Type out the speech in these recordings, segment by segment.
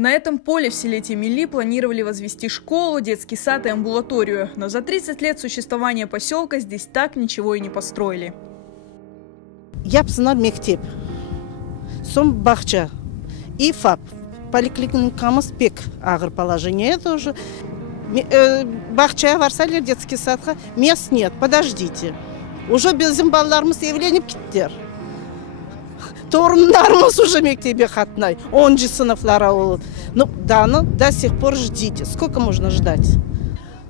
На этом поле в селе Темели планировали возвести школу, детский сад и амбулаторию. Но за 30 лет существования поселка здесь так ничего и не построили. Япсынар мектеп, сом бахча и ФАП. Поликлиникамыз пек агр положение тоже. Бахча варсалер детский сад, мест нет, подождите. Уже bizim балаларымыз evlenip gittiler. Torunlarımız уже мектебе қатынай, 10 сыныфлара олды. Ну, до сих пор ждите. Сколько можно ждать?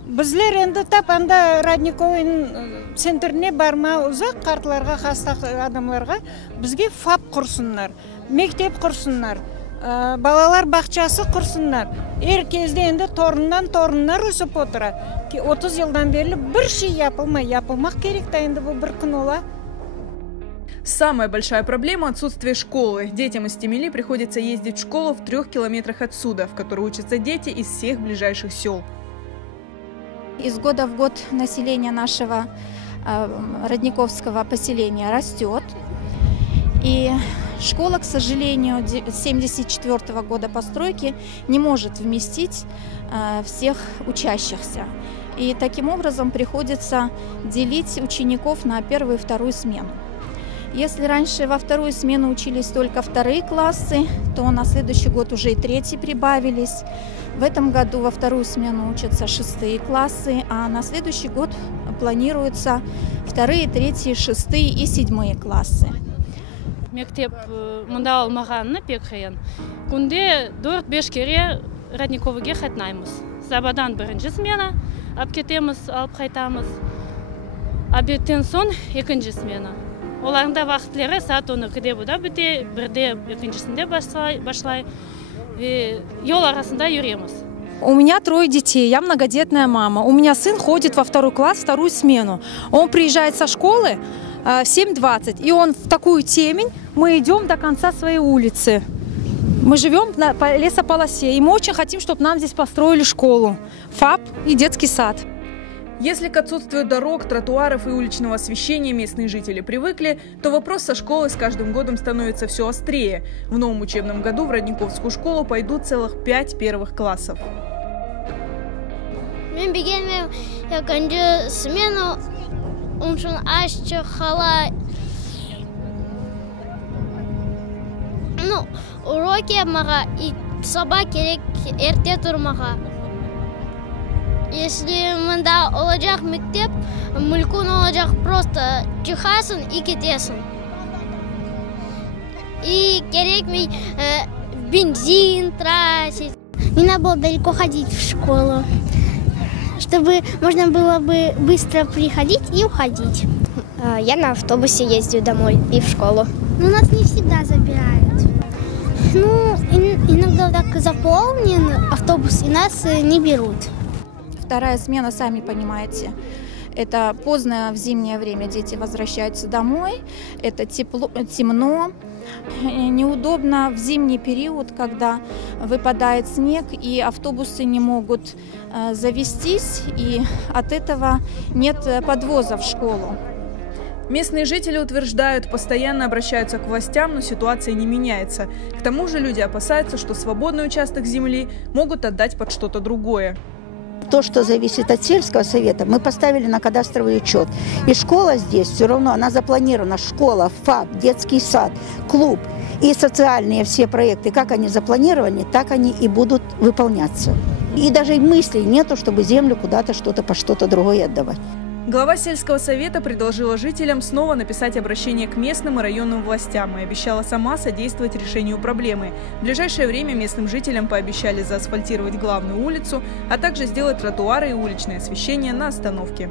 Bizler endi tap anda Родниковый центріне барма ұзақ қартларға, хастақ адамларға бізге ФАП құрсынlar, мектеп құрсынlar, балалар бақчасы құрсынlar. Ер кезде енді торыннар өсіп отыра. 30 жылдан бері бір şey yapılmaq керек та енді бұл бір күн ола. Самая большая проблема – отсутствие школы. Детям из Темели приходится ездить в школу в 3 километрах отсюда, в которой учатся дети из всех ближайших сел. Из года в год население нашего Родниковского поселения растет. И школа, к сожалению, 1974 года постройки не может вместить всех учащихся. И таким образом приходится делить учеников на первую и вторую смену. Если раньше во вторую смену учились только 2 классы, то на следующий год уже и 3 прибавились. В этом году во вторую смену учатся 6 классы, а на следующий год планируются 2, 3, 6 и 7 классы. Мектеп мында алмағанны пек қиын. Күнде 4-5 кере Родниковыйге қатынаймыз. Сабадан 1-ші смена, алып кетеміз, алып қайтамыз. Обедтен соң 2-ші смена. Оларында вақытлары саат 12-де бұда біте, 1-де 2-шісінде башлай. Ел арасында юреміз. У меня 3 детей, я многодетная мама. У меня сын ходит во 2 класс, 2 смену. Он приезжает со школы в 7:20, и он в такую темень, мы идем до конца своей улицы. Мы живем на лесополосе, и мы очень хотим, чтобы нам здесь построили школу, ФАП и детский сад. Если к отсутствию дорог, тротуаров и уличного освещения местные жители привыкли, то вопрос со школой с каждым годом становится все острее. В новом учебном году в Родниковскую школу пойдут целых 5 первых классов. Мен бегенмен екінші смену ұмшын ашчы қала. Уроки маға и сабақ керек ерте тұрмаға. Если мында олacak мектеп, мүлкін олacak просто çıkarsın и кетесің. И керек ми бензин тратить. Не надо было далеко ходить в школу, чтобы можно было бы быстро приходить и уходить. Я на автобусе ездю домой и в школу. Но нас не всегда забирают. Иногда так заполнен автобус, и нас не берут. Вторая смена, сами понимаете, это поздно в зимнее время дети возвращаются домой, это тепло, темно, неудобно в зимний период, когда выпадает снег и автобусы не могут завестись, и от этого нет подвоза в школу. Местные жители утверждают, постоянно обращаются к властям, но ситуация не меняется. К тому же люди опасаются, что свободный участок земли могут отдать под что-то другое. То, что зависит от сельского совета, мы поставили на кадастровый учет. И школа здесь все равно, она запланирована. Школа, ФАП, детский сад, клуб и социальные все проекты, как они запланированы, так они и будут выполняться. И даже мыслей нету, чтобы землю куда-то что-то по что-то другое отдавать. Глава сельского совета предложила жителям снова написать обращение к местным и районным властям и обещала сама содействовать решению проблемы. В ближайшее время местным жителям пообещали заасфальтировать главную улицу, а также сделать тротуары и уличное освещение на остановке.